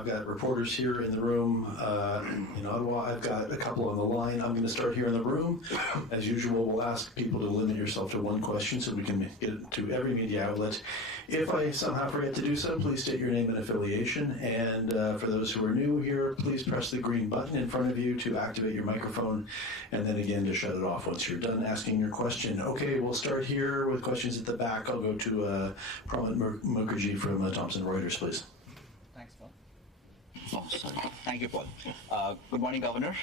I've got reporters here in the room in Ottawa. I've got a couple on the line. I'm going to start here in the room. As usual, we'll ask people to limit yourself to one question so we can get to every media outlet. If I somehow forget to do so, please state your name and affiliation. And for those who are new here, please press the green button in front of you to activate your microphone, and then again to shut it off once you're done asking your question. Okay, we'll start here with questions at the back. I'll go to Pramit Mukherjee from Thomson Reuters, please. Thanks, Paul. Oh, sorry. Thank you, Paul. Good morning, Governor.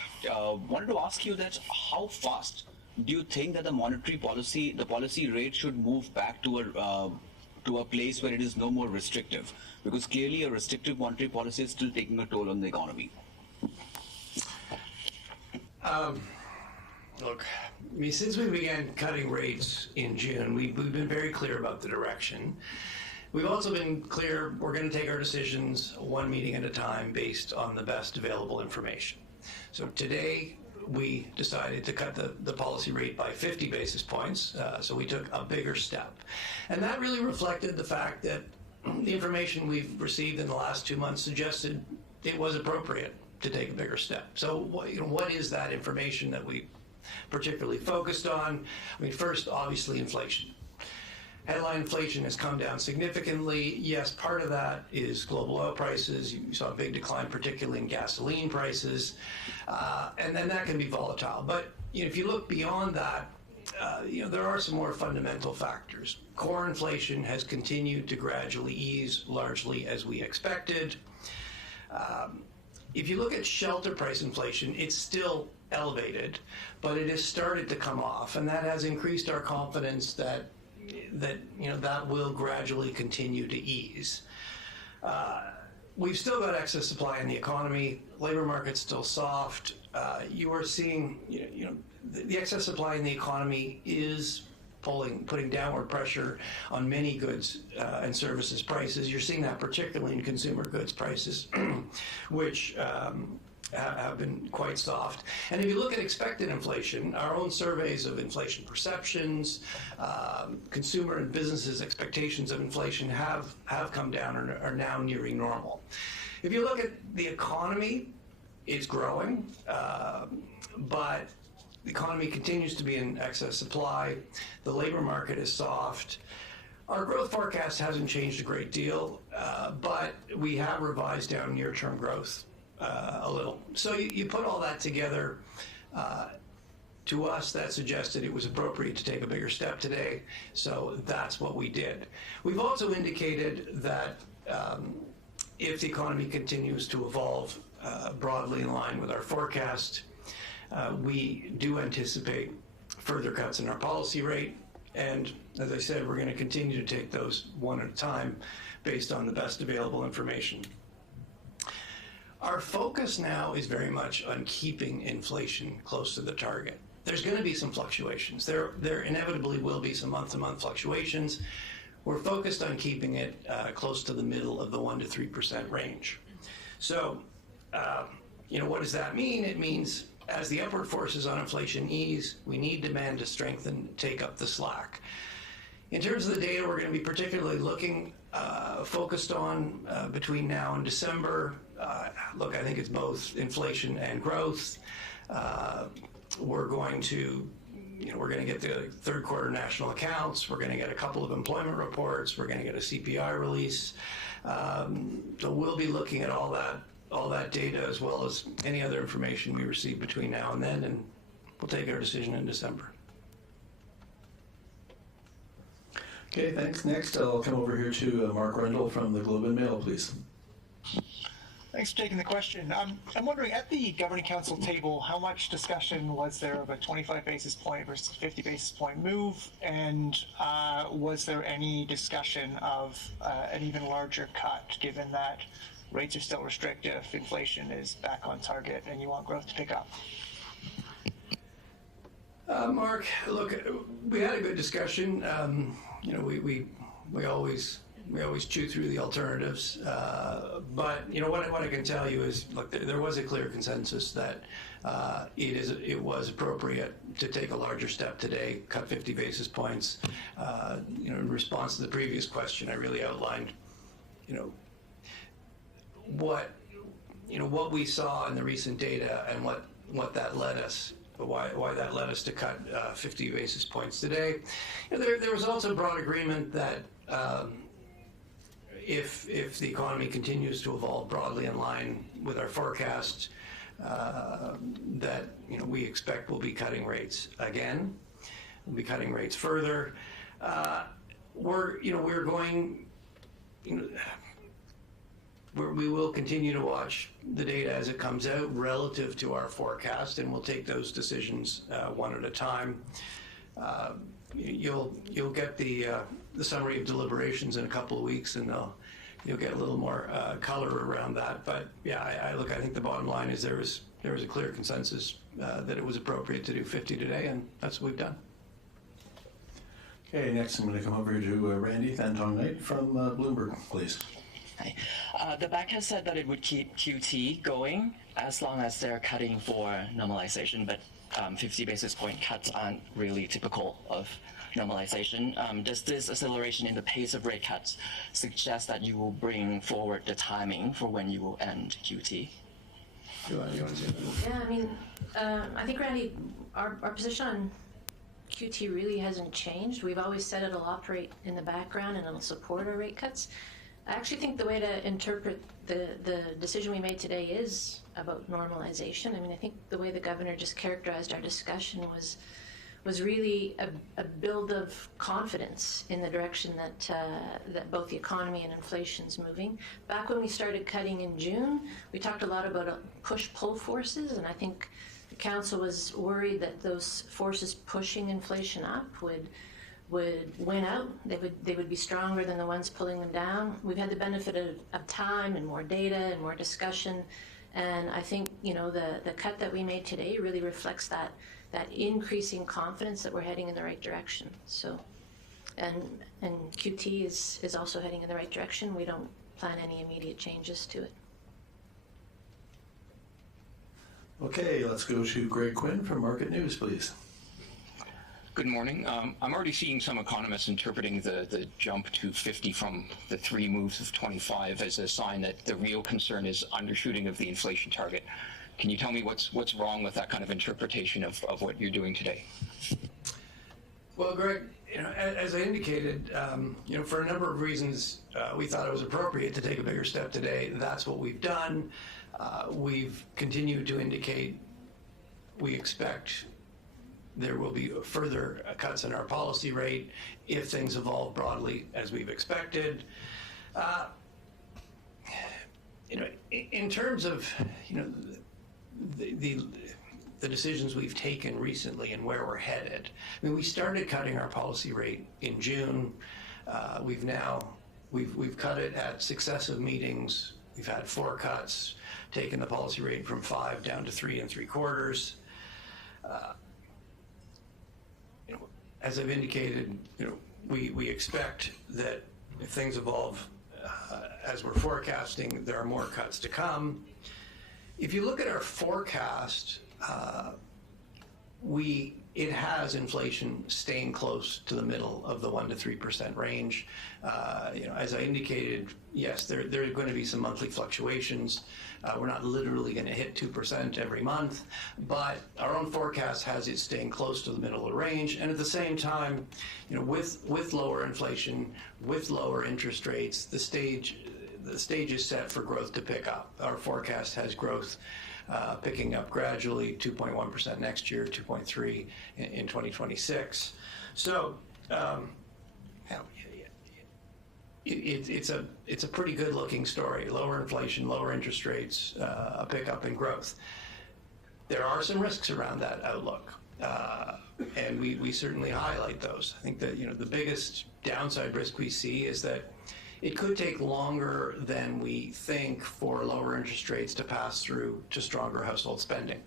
Wanted to ask you that how fast do you think that the monetary policy, the policy rate should move back to a place where it is no more restrictive? Because clearly a restrictive monetary policy is still taking a toll on the economy. Look, I mean, since we began cutting rates in June, we've been very clear about the direction. We've also been clear we're going to take our decisions one meeting at a time based on the best available information. So today, we decided to cut the policy rate by 50 basis points, so we took a bigger step. And that really reflected the fact that the information we've received in the last 2 months suggested it was appropriate to take a bigger step. So what is that information that we particularly focused on? I mean, first, obviously, inflation. Headline inflation has come down significantly. Yes, part of that is global oil prices. You saw a big decline, particularly in gasoline prices, and then that can be volatile. But if you look beyond that, there are some more fundamental factors. Core inflation has continued to gradually ease, largely as we expected. If you look at shelter price inflation, it's still elevated, but it has started to come off, and that has increased our confidence that will gradually continue to ease. We've still got excess supply in the economy. Labor market's still soft. You are seeing, the excess supply in the economy is putting downward pressure on many goods and services prices. You're seeing that particularly in consumer goods prices, which have been quite soft. And if you look at expected inflation, our own surveys of inflation perceptions, consumer and businesses' expectations of inflation have come down and are now nearing normal. If you look at the economy, it's growing, but the economy continues to be in excess supply. The labor market is soft. Our growth forecast hasn't changed a great deal, but we have revised down near-term growth a little. So you put all that together, to us that suggested it was appropriate to take a bigger step today, so that's what we did. We've also indicated that if the economy continues to evolve broadly in line with our forecast, we do anticipate further cuts in our policy rate, and as I said, we're going to continue to take those one at a time based on the best available information. Our focus now is very much on keeping inflation close to the target. There's going to be some fluctuations. There inevitably will be some month-to-month fluctuations. We're focused on keeping it close to the middle of the 1% to 3% range. So, what does that mean? It means as the upward forces on inflation ease, we need demand to strengthen, take up the slack. In terms of the data we're going to be particularly focused on between now and December, look, I think it's both inflation and growth. We're going to get the third quarter national accounts. We're going to get a couple of employment reports. We're going to get a CPI release. So we'll be looking at all that data as well as any other information we receive between now and then, and we'll take our decision in December. Okay, thanks. Next, I'll come over here to Mark Rendell from the Globe and Mail, please. Thanks for taking the question. I'm wondering, at the Governing Council table, how much discussion was there of a 25 basis point versus 50 basis point move, and was there any discussion of an even larger cut, given that rates are still restrictive, inflation is back on target, and you want growth to pick up? Mark, look, we had a good discussion. We always chew through the alternatives, but what I can tell you is, look, there was a clear consensus that it was appropriate to take a larger step today, cut 50 basis points. In response to the previous question, I really outlined, what what we saw in the recent data and what that led us, why that led us to cut 50 basis points today. There was also broad agreement that if the economy continues to evolve broadly in line with our forecast, that we expect we'll be cutting rates again. We'll be cutting rates further. We're going. We will continue to watch the data as it comes out relative to our forecast, and we'll take those decisions one at a time. You'll get the summary of deliberations in a couple of weeks, and you'll get a little more color around that. But yeah, I think the bottom line is there was a clear consensus that it was appropriate to do 50 today, and that's what we've done. Okay, next I'm going to come over to Randy Thantong-Knight from Bloomberg, please. Hi. The bank has said that it would keep QT going as long as they're cutting for normalization, but 50 basis point cuts aren't really typical of normalization. Does this acceleration in the pace of rate cuts suggest that you will bring forward the timing for when you will end QT? You want to say that? Yeah, I mean, I think, Randy, our position on QT really hasn't changed. We've always said it'll operate in the background and it'll support our rate cuts. I actually think the way to interpret the decision we made today is about normalization. I mean, I think the way the governor just characterized our discussion was really a build of confidence in the direction that both the economy and inflation's moving. Back when we started cutting in June, we talked a lot about push-pull forces, and I think the council was worried that those forces pushing inflation up would win out. They would be stronger than the ones pulling them down. We've had the benefit of time and more data and more discussion, and I think the cut that we made today really reflects that increasing confidence that we're heading in the right direction. So, and QT is also heading in the right direction. We don't plan any immediate changes to it. Okay, let's go to Greg Quinn from Market News, please. Good morning. I'm already seeing some economists interpreting the jump to 50 from the 3 moves of 25 as a sign that the real concern is undershooting of the inflation target. Can you tell me what's wrong with that kind of interpretation of what you're doing today? Well, Greg, as I indicated, for a number of reasons, we thought it was appropriate to take a bigger step today. That's what we've done. We've continued to indicate we expect there will be further cuts in our policy rate if things evolve broadly as we've expected. In terms of the decisions we've taken recently and where we're headed, I mean, we started cutting our policy rate in June. We've cut it at successive meetings. We've had 4 cuts, taken the policy rate from 5 down to 3 3/4. As I've indicated, we expect that if things evolve as we're forecasting, there are more cuts to come. If you look at our forecast, it has inflation staying close to the middle of the 1% to 3% range. As I indicated, yes, there are going to be some monthly fluctuations. We're not literally going to hit 2% every month, but our own forecast has it staying close to the middle of the range. And at the same time, with lower inflation, with lower interest rates, the stage is set for growth to pick up. Our forecast has growth picking up gradually, 2.1% next year, 2.3% in 2026. So it's a pretty good looking story. Lower inflation, lower interest rates, a pickup in growth. There are some risks around that outlook, and we certainly highlight those. I think that the biggest downside risk we see is that it could take longer than we think for lower interest rates to pass through to stronger household spending.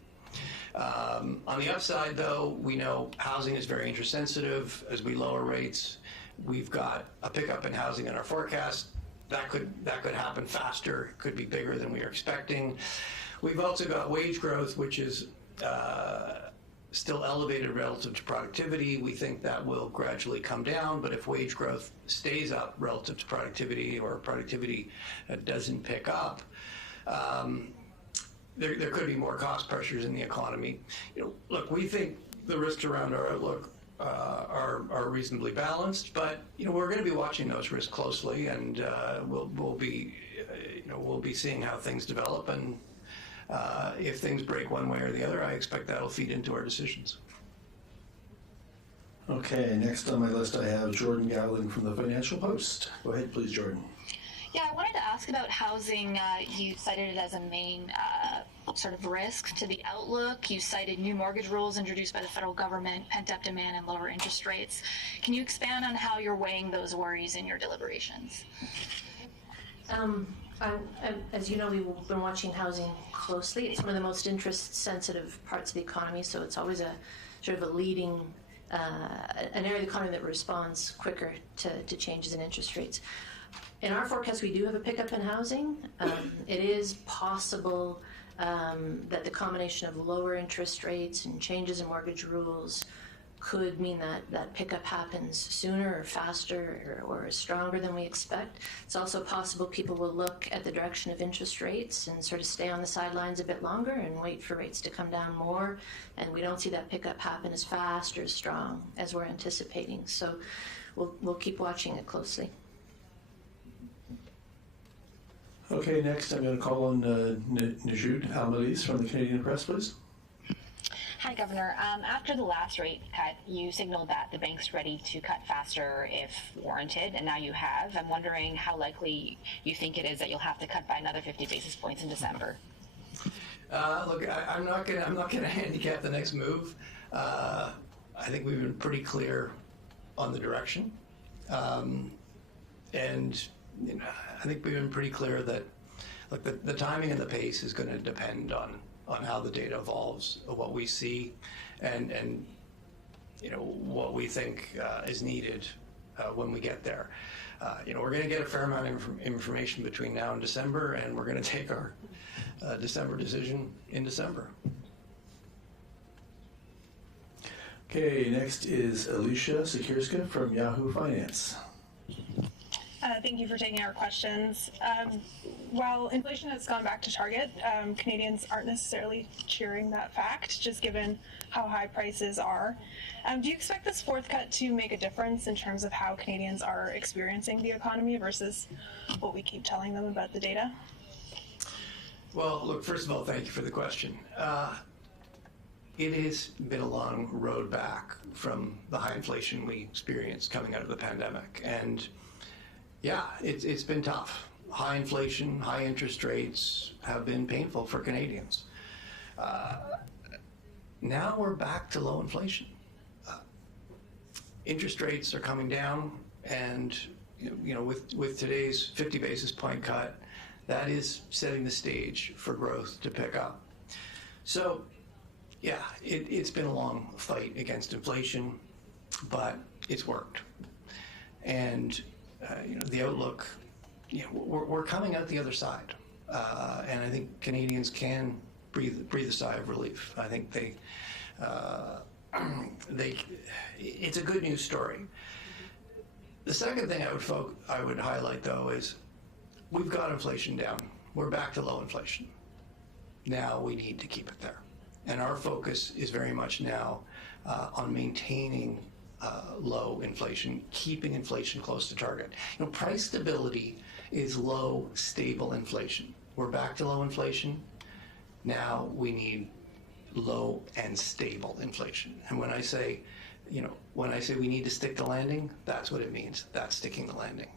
On the upside, though, we know housing is very interest sensitive. As we lower rates, we've got a pickup in housing in our forecast. That could happen faster. It could be bigger than we are expecting. We've also got wage growth, which is still elevated relative to productivity. We think that will gradually come down, but if wage growth stays up relative to productivity or productivity doesn't pick up, there could be more cost pressures in the economy. Look, we think the risks around our outlook are reasonably balanced, but we're going to be watching those risks closely, and we'll be seeing how things develop, and if things break one way or the other, I expect that'll feed into our decisions. Okay, next on my list I have Jordan Gowling from the Financial Post. Go ahead, please, Jordan. Yeah, I wanted to ask about housing. You cited it as a main sort of risk to the outlook. You cited new mortgage rules introduced by the federal government, pent-up demand, and lower interest rates. Can you expand on how you're weighing those worries in your deliberations? As you know, we've been watching housing closely. It's one of the most interest-sensitive parts of the economy, so it's always a sort of a leading, an area of the economy that responds quicker to changes in interest rates. In our forecast, we do have a pickup in housing. It is possible that the combination of lower interest rates and changes in mortgage rules could mean that pickup happens sooner or faster or stronger than we expect. It's also possible people will look at the direction of interest rates and sort of stay on the sidelines a bit longer and wait for rates to come down more, and we don't see that pickup happen as fast or as strong as we're anticipating. So we'll keep watching it closely. Okay, next I'm going to call on Najoud Almalise from the Canadian Press, please. Hi, Governor. After the last rate cut, you signaled that the bank's ready to cut faster if warranted, and now you have. I'm wondering how likely you think it is that you'll have to cut by another 50 basis points in December. Look, I'm not gonna handicap the next move. I think we've been pretty clear on the direction, and I think we've been pretty clear that, look, the timing and the pace is going to depend on how the data evolves, what we see, and what we think is needed when we get there. We're going to get a fair amount of information between now and December, and we're going to take our December decision in December. Okay, next is Alicia Sikirska from Yahoo Finance. Thank you for taking our questions. While inflation has gone back to target, Canadians aren't necessarily cheering that fact, just given how high prices are. Do you expect this fourth cut to make a difference in terms of how Canadians are experiencing the economy versus what we keep telling them about the data? Well, look, first of all, thank you for the question. It has been a long road back from the high inflation we experienced coming out of the pandemic. And yeah, it's been tough. High inflation, high interest rates have been painful for Canadians. Now we're back to low inflation. Interest rates are coming down, and with today's 50 basis point cut, that is setting the stage for growth to pick up. So yeah, it's been a long fight against inflation, but it's worked. And the outlook, we're coming out the other side, and I think Canadians can breathe a sigh of relief. I think it's a good news story. The second thing I would highlight, though, is we've got inflation down. We're back to low inflation. Now we need to keep it there, and our focus is very much now on maintaining low inflation, keeping inflation close to target. Price stability is low, stable inflation. We're back to low inflation. Now we need low and stable inflation. And when I say we need to stick the landing, that's what it means. That's sticking the landing.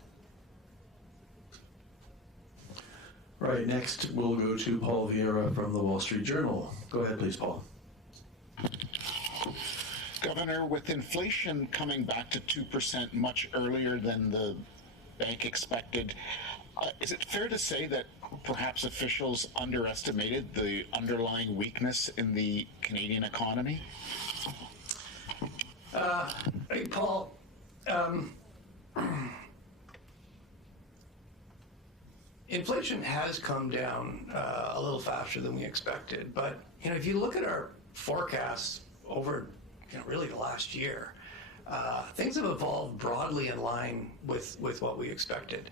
Right, next we'll go to Paul Vieira from the Wall Street Journal. Go ahead, please, Paul. Governor, with inflation coming back to 2% much earlier than the bank expected, is it fair to say that perhaps officials underestimated the underlying weakness in the Canadian economy? Hey, Paul, inflation has come down a little faster than we expected, but if you look at our forecasts over really the last year, things have evolved broadly in line with what we expected.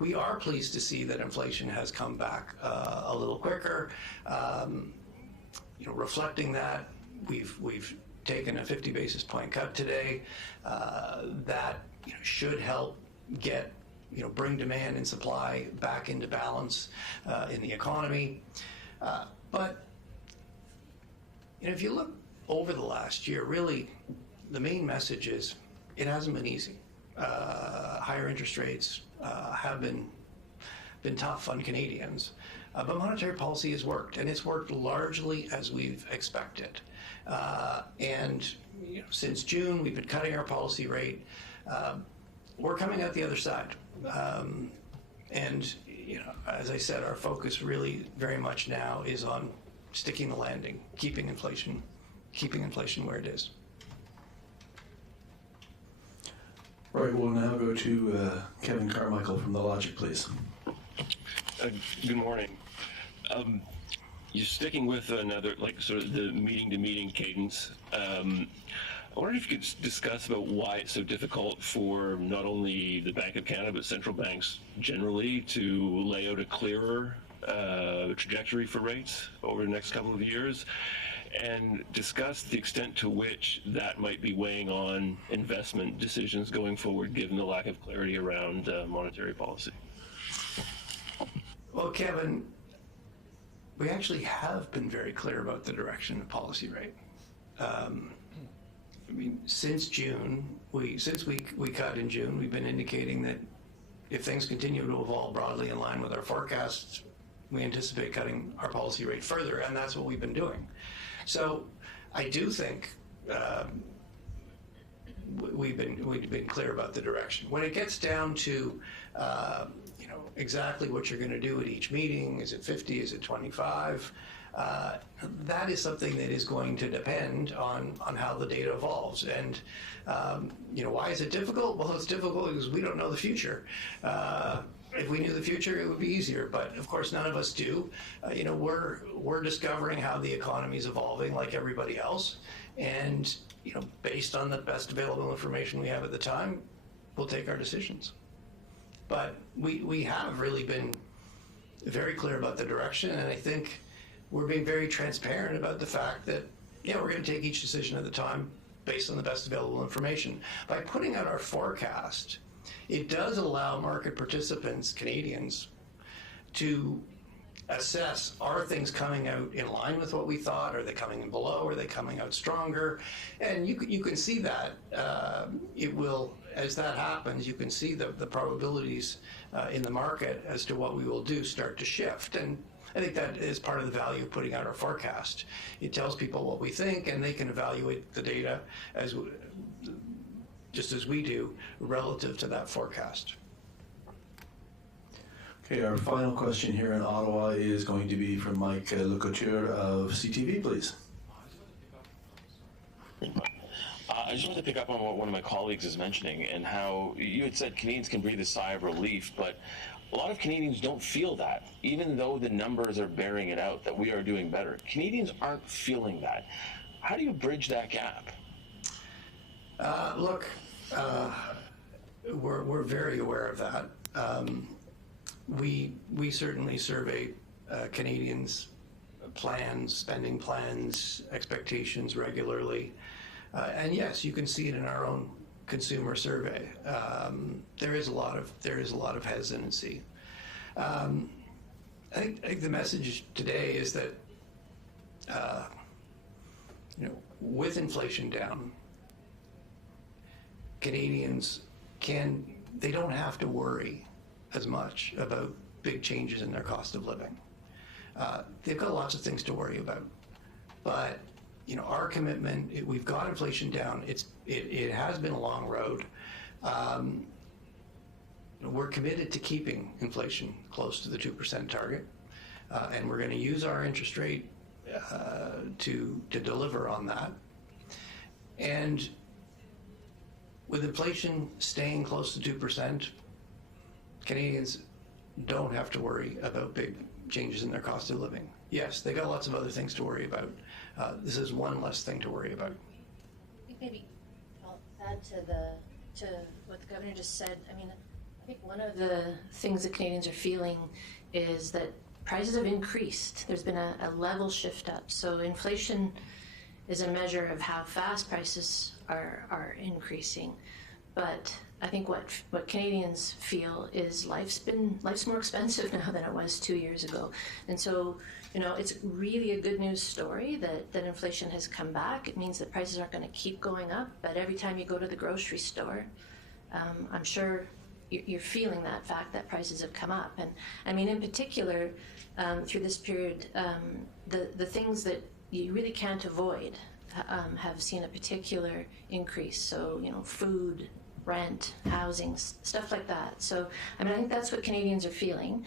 we are pleased to see that inflation has come back a little quicker. Reflecting that, we've taken a 50 basis point cut today. That should help get bring demand and supply back into balance in the economy. But if you look over the last year, really, the main message is it hasn't been easy. Higher interest rates have been tough on Canadians, but monetary policy has worked, and it's worked largely as we've expected. And since June, we've been cutting our policy rate. We're coming out the other side, and as I said, our focus really very much now is on sticking the landing, keeping inflation where it is. All right, we'll now go to Kevin Carmichael from The Logic, please. Good morning. You're sticking with another, sort of the meeting-to-meeting cadence. I wondered if you could discuss about why it's so difficult for not only the Bank of Canada, but central banks generally to lay out a clearer trajectory for rates over the next couple of years, and discuss the extent to which that might be weighing on investment decisions going forward, given the lack of clarity around monetary policy. Well, Kevin, we actually have been very clear about the direction of policy rate. Since June, since we cut in June, we've been indicating that if things continue to evolve broadly in line with our forecasts, we anticipate cutting our policy rate further, and that's what we've been doing. So I do think we've been clear about the direction. When it gets down to exactly what you're going to do at each meeting, is it 50, is it 25? That is something that is going to depend on how the data evolves. And why is it difficult? Well, it's difficult because we don't know the future. If we knew the future, it would be easier, but of course none of us do. We're discovering how the economy is evolving like everybody else, and based on the best available information we have at the time, we'll take our decisions. But we have really been very clear about the direction, and I think we're being very transparent about the fact that we're going to take each decision at the time based on the best available information. By putting out our forecast, it does allow market participants, Canadians, to assess, are things coming out in line with what we thought? Are they coming in below? Are they coming out stronger? And you can see that. It will, as that happens, you can see the probabilities in the market as to what we will do start to shift. And I think that is part of the value of putting out our forecast. It tells people what we think, and they can evaluate the data just as we do relative to that forecast. Okay, our final question here in Ottawa is going to be from Mike Lecouture of CTV, please. I just wanted to pick up on what one of my colleagues is mentioning, and how you had said Canadians can breathe a sigh of relief, but a lot of Canadians don't feel that, even though the numbers are bearing it out that we are doing better. Canadians aren't feeling that. How do you bridge that gap? Look, we're very aware of that. We certainly survey Canadians' plans, spending plans, expectations regularly, and yes, you can see it in our own consumer survey. There is a lot of hesitancy. I think the message today is that with inflation down, Canadians they don't have to worry as much about big changes in their cost of living. They've got lots of things to worry about, but our commitment, we've got inflation down. It has been a long road. We're committed to keeping inflation close to the 2% target, and we're going to use our interest rate to deliver on that. And with inflation staying close to 2%, Canadians don't have to worry about big changes in their cost of living. Yes, they got lots of other things to worry about. This is one less thing to worry about. I think maybe I'll add to what the governor just said. I think one of the things that Canadians are feeling is that prices have increased. There's been a level shift up. So inflation is a measure of how fast prices are increasing. But I think what Canadians feel is life's more expensive now than it was 2 years ago. And so, it's really a good news story that inflation has come back. It means that prices aren't going to keep going up, but every time you go to the grocery store, I'm sure you're feeling that fact that prices have come up. And I mean, in particular, through this period, the things that you really can't avoid have seen a particular increase. So, food, rent, housing, stuff like that. So, I mean, I think that's what Canadians are feeling.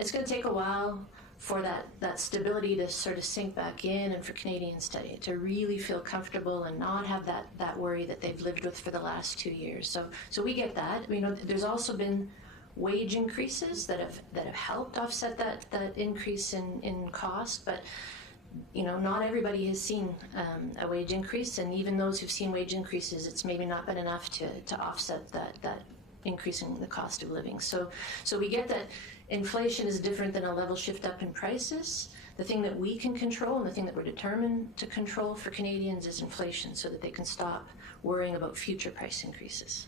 It's going to take a while for that stability to sort of sink back in, and for Canadians to really feel comfortable and not have that worry that they've lived with for the last 2 years. So we get that. There's also been wage increases that have helped offset that increase in cost, but not everybody has seen a wage increase, and even those who've seen wage increases, it's maybe not been enough to offset that increase in the cost of living. So we get that inflation is different than a level shift up in prices. The thing that we can control and the thing that we're determined to control for Canadians is inflation, so that they can stop worrying about future price increases.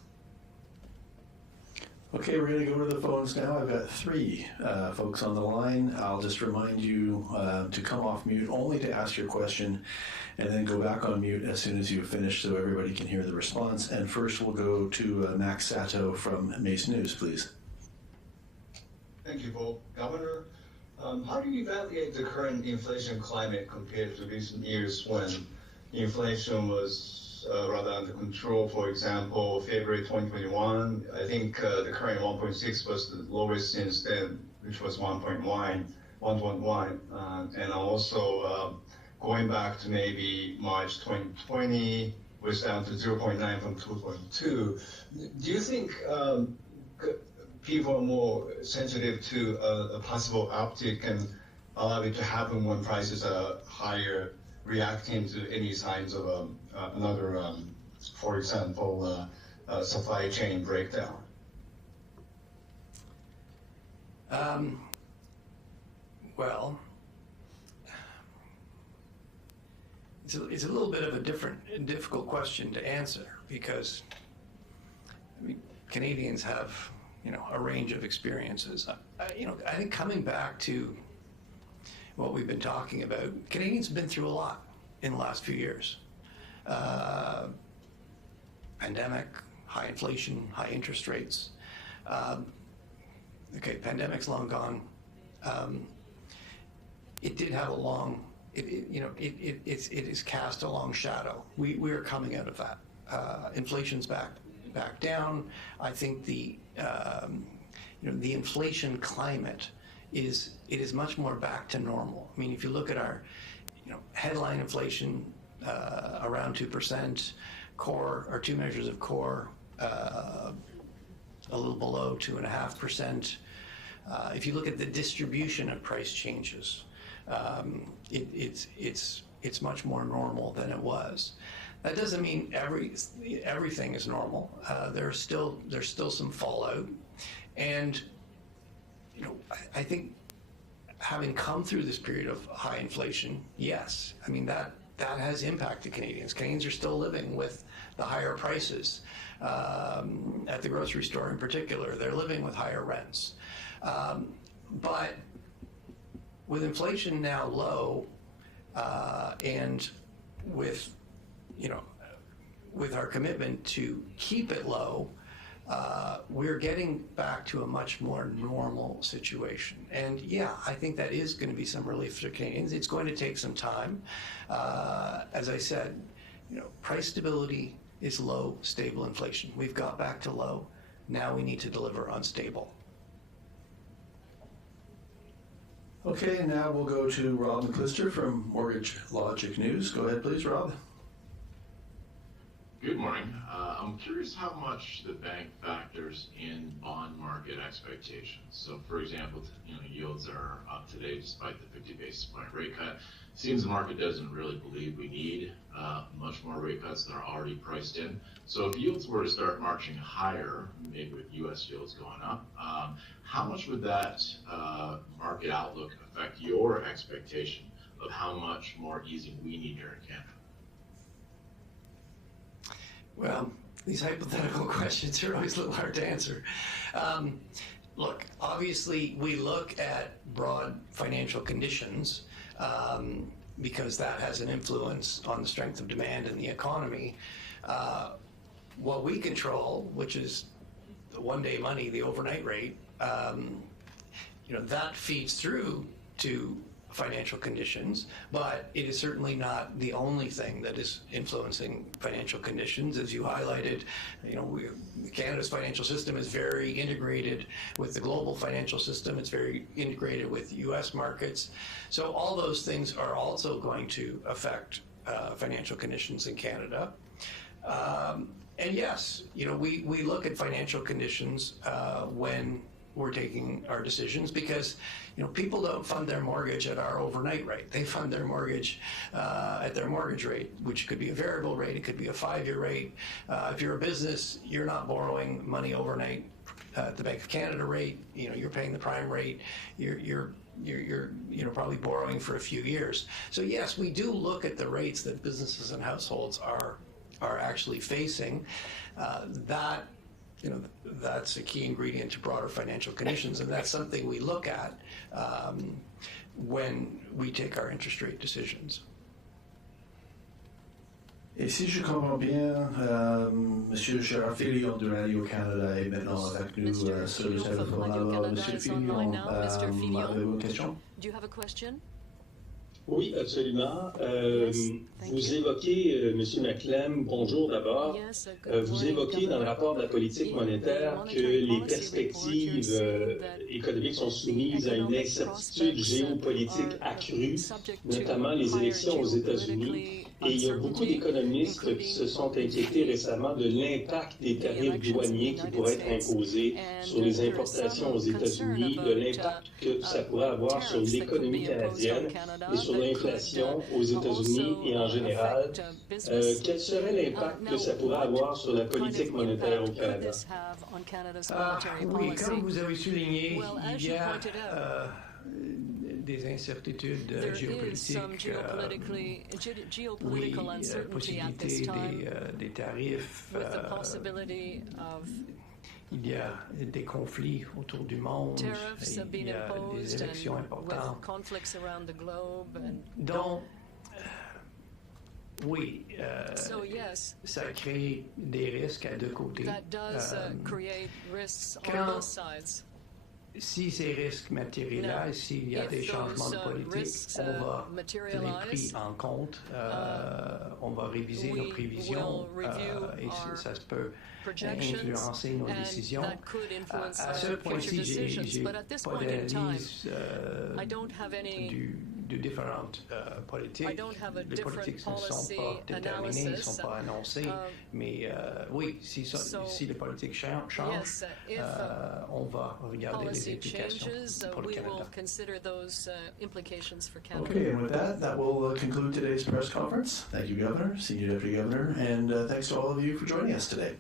Okay, we're going to go to the phones now. I've got 3 folks on the line. I'll just remind you to come off mute only to ask your question, and then go back on mute as soon as you've finished so everybody can hear the response. And first we'll go to Max Sato from Mace News, please. Thank you, Paul. Governor, how do you evaluate the current inflation climate compared to recent years when inflation was rather under control? For example, February 2021, I think the current 1.6 was the lowest since then, which was 1.1, and also going back to maybe March 2020, was down to 0.9 from 2.2. Do you think people are more sensitive to a possible uptick and allow it to happen when prices are higher, reacting to any signs of another, for example, supply chain breakdown? Well, it's a little bit of a difficult question to answer, because Canadians have a range of experiences. I think coming back to what we've been talking about, Canadians have been through a lot in the last few years. Pandemic, high inflation, high interest rates. Pandemic's long gone. It did have a long, it has cast a long shadow. We are coming out of that. Inflation's back down. I think the inflation climate is much more back to normal. I mean, if you look at our headline inflation around 2%, core, our 2 measures of core a little below 2.5%. If you look at the distribution of price changes, it's much more normal than it was. That doesn't mean everything is normal. There's still some fallout, and I think having come through this period of high inflation, yes, I mean that has impacted Canadians. Canadians are still living with the higher prices at the grocery store, in particular. They're living with higher rents, but with inflation now low, and with our commitment to keep it low, we're getting back to a much more normal situation. And yeah, I think that is going to be some relief for Canadians. It's going to take some time. As I said, price stability is low, stable inflation. We've got back to low. Now we need to deliver on stable. Okay, now we'll go to Rob McClister from Mortgage Logic News. Go ahead, please, Rob. Good morning. I'm curious how much the bank factors in bond market expectations. So, for example, yields are up today despite the 50 basis point rate cut. Seems the market doesn't really believe we need much more rate cuts that are already priced in. So, if yields were to start marching higher, maybe with U.S. yields going up, how much would that market outlook affect your expectation of how much more easing we need here in Canada? Well, these hypothetical questions are always a little hard to answer. Look, obviously, we look at broad financial conditions because that has an influence on the strength of demand in the economy. What we control, which is the one-day money, the overnight rate, that feeds through to financial conditions, but it is certainly not the only thing that is influencing financial conditions. As you highlighted, Canada's financial system is very integrated with the global financial system. It's very integrated with U.S. markets. So all those things are also going to affect financial conditions in Canada. And yes, we look at financial conditions when we're taking our decisions because people don't fund their mortgage at our overnight rate. They fund their mortgage at their mortgage rate, which could be a variable rate. It could be a 5-year rate. If you're a business, you're not borrowing money overnight at the Bank of Canada rate. You're paying the prime rate. You're probably borrowing for a few years. So yes, we do look at the rates that businesses and households are actually facing. That's a key ingredient to broader financial conditions, and that's something we look at when we take our interest rate decisions. Et si je comprends bien, Monsieur Gérard Filion de Radio-Canada est maintenant avec nous sur le téléphone. Alors, Monsieur Filion, avez-vous une question? Do you have a question? Oui, absolument. Vous évoquez, M. Macklem, bonjour d'abord, vous évoquez dans le rapport de la politique monétaire que les perspectives économiques sont soumises à une incertitude géopolitique accrue, notamment les élections aux États-Unis. Et il y a beaucoup d'économistes qui se sont inquiétés récemment de l'impact des tarifs douaniers qui pourraient être imposés sur les importations aux États-Unis, de l'impact que ça pourrait avoir sur l'économie canadienne et sur l'inflation aux États-Unis et en général. Quel serait l'impact que ça pourrait avoir sur la politique monétaire au Canada? Oui, comme vous avez souligné, il y a des incertitudes géopolitiques, oui, possibilité des tarifs, il y a des conflits autour du monde, il y a des élections importantes. Donc, oui, ça crée des risques à deux côtés. Si ces risques matérialisent, s'il y a des changements de politique, on va les pris en compte, on va réviser nos prévisions et ça peut influencer nos décisions. À ce point-ci, j'ai pas d'analyse de différentes politiques. Les politiques ne sont pas déterminées, ne sont pas annoncées, mais oui, si les politiques changent, on va regarder les implications pour le Canada. Okay, and with that will conclude today's press conference. Thank you, Governor, Senior Deputy Governor, and thanks to all of you for joining us today.